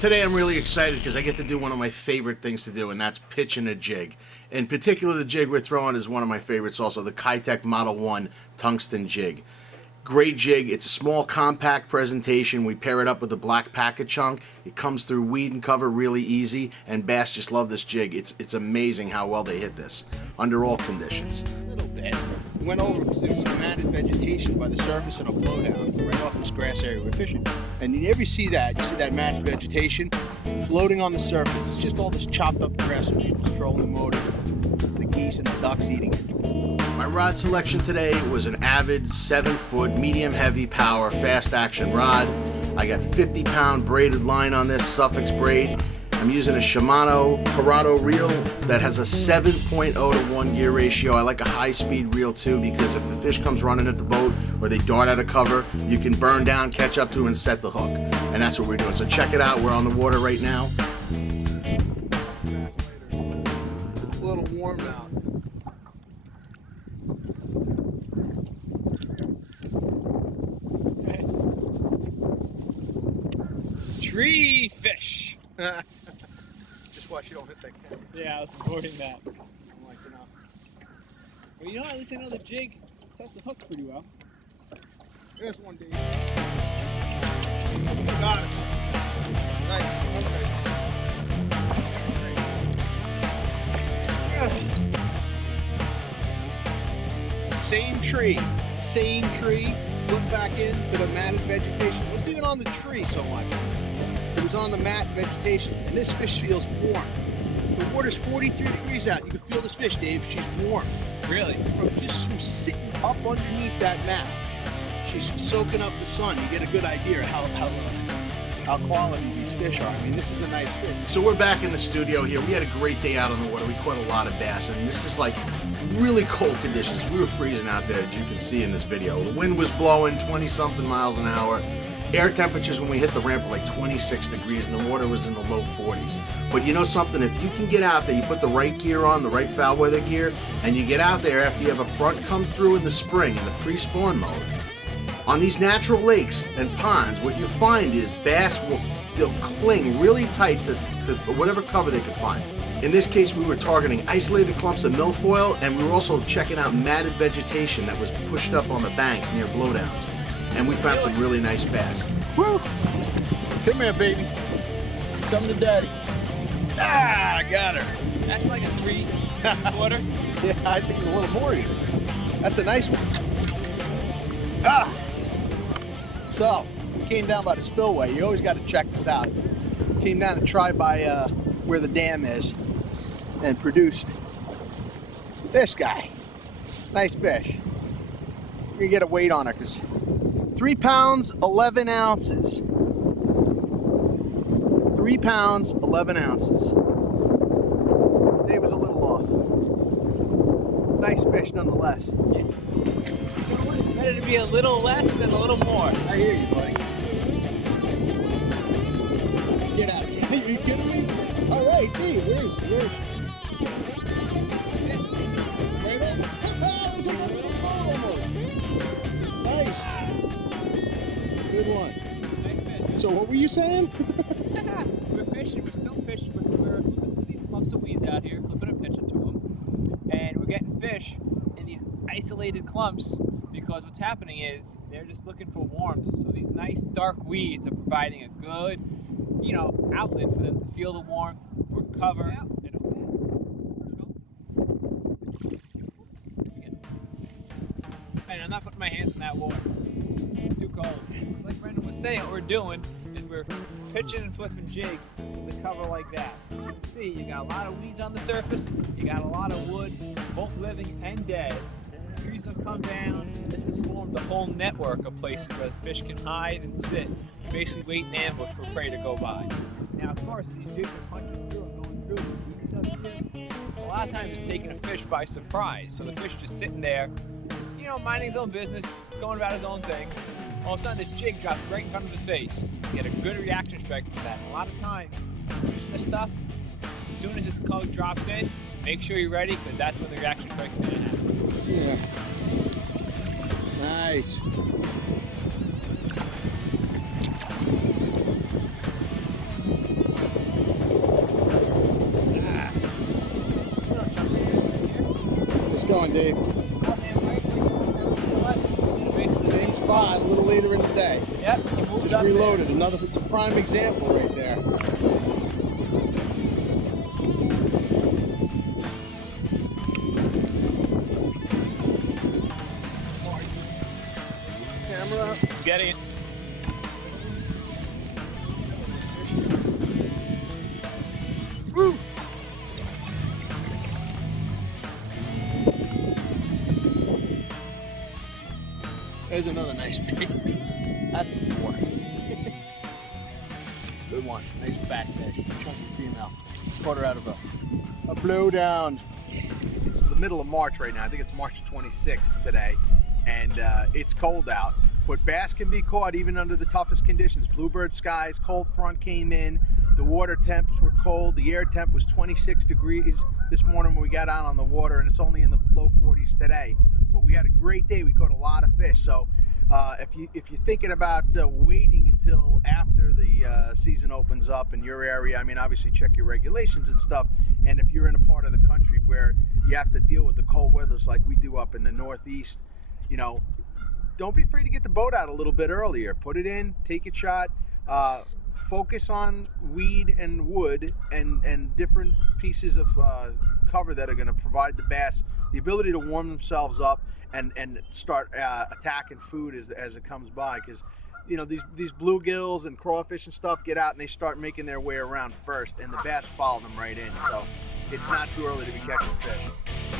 today I'm really excited because I get to do one of my favorite things to do, and that's pitching a jig. In particular, the jig we're throwing is one of my favorites also, the Keitech Model 1 tungsten jig. Great jig. It's a small, compact presentation. We pair it up with a black packet chunk. It comes through weed and cover really easy, and bass just love this jig. It's amazing how well they hit this under all conditions. A little bit. We went over because there was some matted vegetation by the surface and a flow down right off this grass area we're fishing. And you never see that. You see that matted vegetation floating on the surface. It's just all this chopped up grass and people's trolling motors, the geese and the ducks eating it. My rod selection today was an Avid 7-foot medium heavy power fast action rod. I got 50-pound braided line on this, Suffix Braid. I'm using a Shimano Corrado reel that has a 7.0 to 1 gear ratio. I like a high speed reel too because if the fish comes running at the boat or they dart out of cover, you can burn down, catch up to them and set the hook. And that's what we're doing. So check it out. We're on the water right now. It's a little warm out. Tree fish. Just watch you don't hit that camera. Yeah, I was avoiding that. I'm like, you know. Well, you know, at least I know the jig sets the hooks pretty well. There's one, Dave. Got it. Nice. Okay. Same tree. Flip back into the matted vegetation. It wasn't even on the tree so much. It was on the mat vegetation, and this fish feels warm. The water's 43 degrees out. You can feel this fish, Dave. She's warm. Really? From sitting up underneath that mat. She's soaking up the sun. You get a good idea of how quality these fish are. I mean, this is a nice fish. So we're back in the studio here. We had a great day out on the water. We caught a lot of bass, and this is like really cold conditions. We were freezing out there, as you can see in this video. The wind was blowing 20-something miles an hour. Air temperatures when we hit the ramp were like 26 degrees, and the water was in the low 40s. But you know something? If you can get out there, you put the right gear on, the right foul weather gear, and you get out there after you have a front come through in the spring in the pre-spawn mode, on these natural lakes and ponds, what you find is bass they'll cling really tight to whatever cover they can find. In this case, we were targeting isolated clumps of milfoil, and we were also checking out matted vegetation that was pushed up on the banks near blowdowns. And we found some really nice bass. Woo! Come here, baby. Come to daddy. Ah, I got her. That's like a 3/4. Yeah, I think a little more even. That's a nice one. Ah! So, we came down by the spillway. You always got to check this out. Came down to try by where the dam is and produced this guy. Nice fish. We're gonna get a weight on her because 3 pounds, 11 ounces. 3 pounds, 11 ounces. Dave was a little off. Nice fish nonetheless. Yeah. Better to be a little less than a little more. I hear you, buddy. Get out, Dave. Are you kidding me? All right, Dave, where's right in? Oh, it's like a little boat almost. Nice. Good one. Nice fish. So what were you saying? We're fishing. We're still fishing. We're flipping through these clumps of weeds out here, flipping and pitching to them. And we're getting fish in these isolated clumps because what's happening is they're just looking for warmth. So these nice dark weeds are providing a good, you know, outlet for them to feel the warmth, for cover. Yeah. And I'm not putting my hands in that water. It's too cold. Like Brendan was saying, what we're doing is we're pitching and flipping jigs to cover like that. You can see you got a lot of weeds on the surface, you got a lot of wood, both living and dead. Trees have come down, and this has formed a whole network of places where the fish can hide and sit, basically wait in ambush for prey to go by. Now, of course, these jigs are punching through and going through. A lot of times it's taking a fish by surprise, so the fish just sitting there, you know, minding his own business, going about his own thing. All of a sudden, this jig drops right in front of his face. You get a good reaction strike from that. And a lot of times, this stuff, as soon as its code drops in, make sure you're ready, because that's when the reaction strike's going to happen. Yeah. Nice. on, Dave. Same spot, a little later in the day. Yep, he moved Just up reloaded. there. Another, it's a prime example right there. Camera. Getting it. Woo! There's another nice bait. That's a 4. Good one. Nice fat fish. Chunky female. Caught her out of a blowdown. It's the middle of March right now. I think it's March 26th today. And it's cold out. But bass can be caught even under the toughest conditions. Bluebird skies, cold front came in. The water temps were cold. The air temp was 26 degrees this morning when we got out on the water, and it's only in the low 40s today. But we had a great day. We caught a lot of fish. So if you're thinking about waiting until after the season opens up in your area, I mean, obviously check your regulations and stuff. And if you're in a part of the country where you have to deal with the cold weathers like we do up in the Northeast, you know, don't be afraid to get the boat out a little bit earlier. Put it in, take a shot. Focus on weed and wood and different pieces of cover that are going to provide the bass the ability to warm themselves up and start attacking food as it comes by, because you know these bluegills and crawfish and stuff get out and they start making their way around first, and the bass follow them right in. So it's not too early to be catching fish.